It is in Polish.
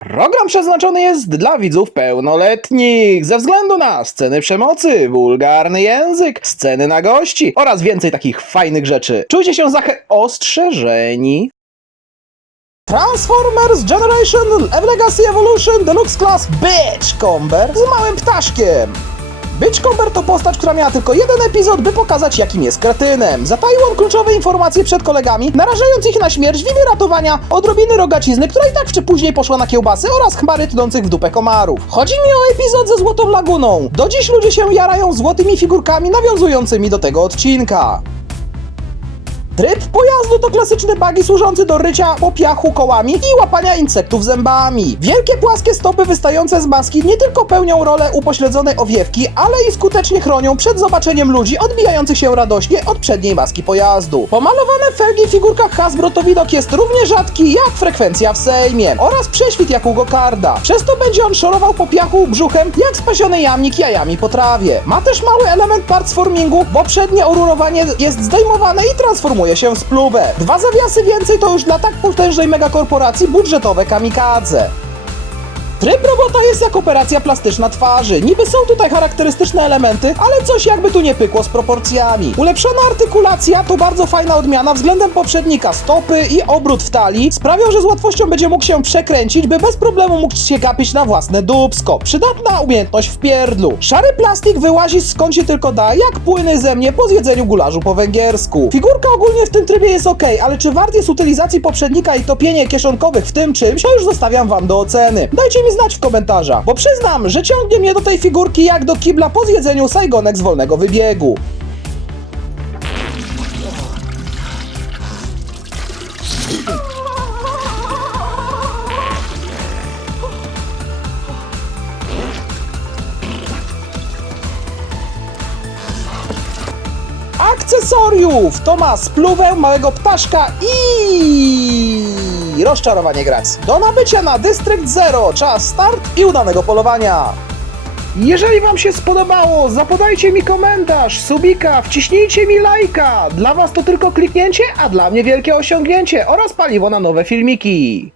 Program przeznaczony jest dla widzów pełnoletnich ze względu na sceny przemocy, wulgarny język, sceny na gości oraz więcej takich fajnych rzeczy. Czujcie się za ostrzeżeni. Transformers Generation Legacy Evolution Deluxe Class Bitchcomber z małym ptaszkiem. Bitchcomber to postać, która miała tylko jeden epizod, by pokazać jakim jest kretynem. Zataił on kluczowe informacje przed kolegami, narażając ich na śmierć w imię ratowania odrobiny rogacizny, która i tak czy później poszła na kiełbasy oraz chmary tnących w dupę komarów. Chodzi mi o epizod ze Złotą Laguną. Do dziś ludzie się jarają złotymi figurkami nawiązującymi do tego odcinka. Tryb pojazdu to klasyczny buggy służący do rycia po piachu kołami i łapania insektów zębami. Wielkie płaskie stopy wystające z maski nie tylko pełnią rolę upośledzonej owiewki, ale i skutecznie chronią przed zobaczeniem ludzi odbijających się radośnie od przedniej maski pojazdu. Pomalowane felgi w figurkach Hasbro to widok jest równie rzadki jak frekwencja w Sejmie oraz prześwit jak u Gokarda. Przez to będzie on szorował po piachu brzuchem jak spasiony jamnik jajami po trawie. Ma też mały element partsformingu, bo przednie orurowanie jest zdejmowane i transformuje się w spluwę. Dwa zawiasy więcej to już dla tak potężnej megakorporacji budżetowe kamikadze. Tryb robota jest jak operacja plastyczna twarzy. Niby są tutaj charakterystyczne elementy, ale coś jakby tu nie pykło z proporcjami. Ulepszona artykulacja to bardzo fajna odmiana względem poprzednika. Stopy i obrót w talii sprawią, że z łatwością będzie mógł się przekręcić, by bez problemu mógł się gapić na własne dubsko. Przydatna umiejętność w pierdlu. Szary plastik wyłazi skąd się tylko da, jak płyny ze mnie po zjedzeniu gularzu po węgiersku. Figurka ogólnie w tym trybie jest ok, ale czy wart jest utylizacji poprzednika i topienie kieszonkowych w tym czymś, to już zostawiam wam do oceny. Dajcie mi znać w komentarzach, bo przyznam, że ciągnie mnie do tej figurki jak do kibla po zjedzeniu sajgonek z wolnego wybiegu. Akcesoriów! To ma spluwę małego ptaszka i rozczarowanie grac. Do nabycia na District Zero. Czas start i udanego polowania. Jeżeli wam się spodobało, zapodajcie mi komentarz, subika, wciśnijcie mi lajka. Dla was to tylko kliknięcie, a dla mnie wielkie osiągnięcie oraz paliwo na nowe filmiki.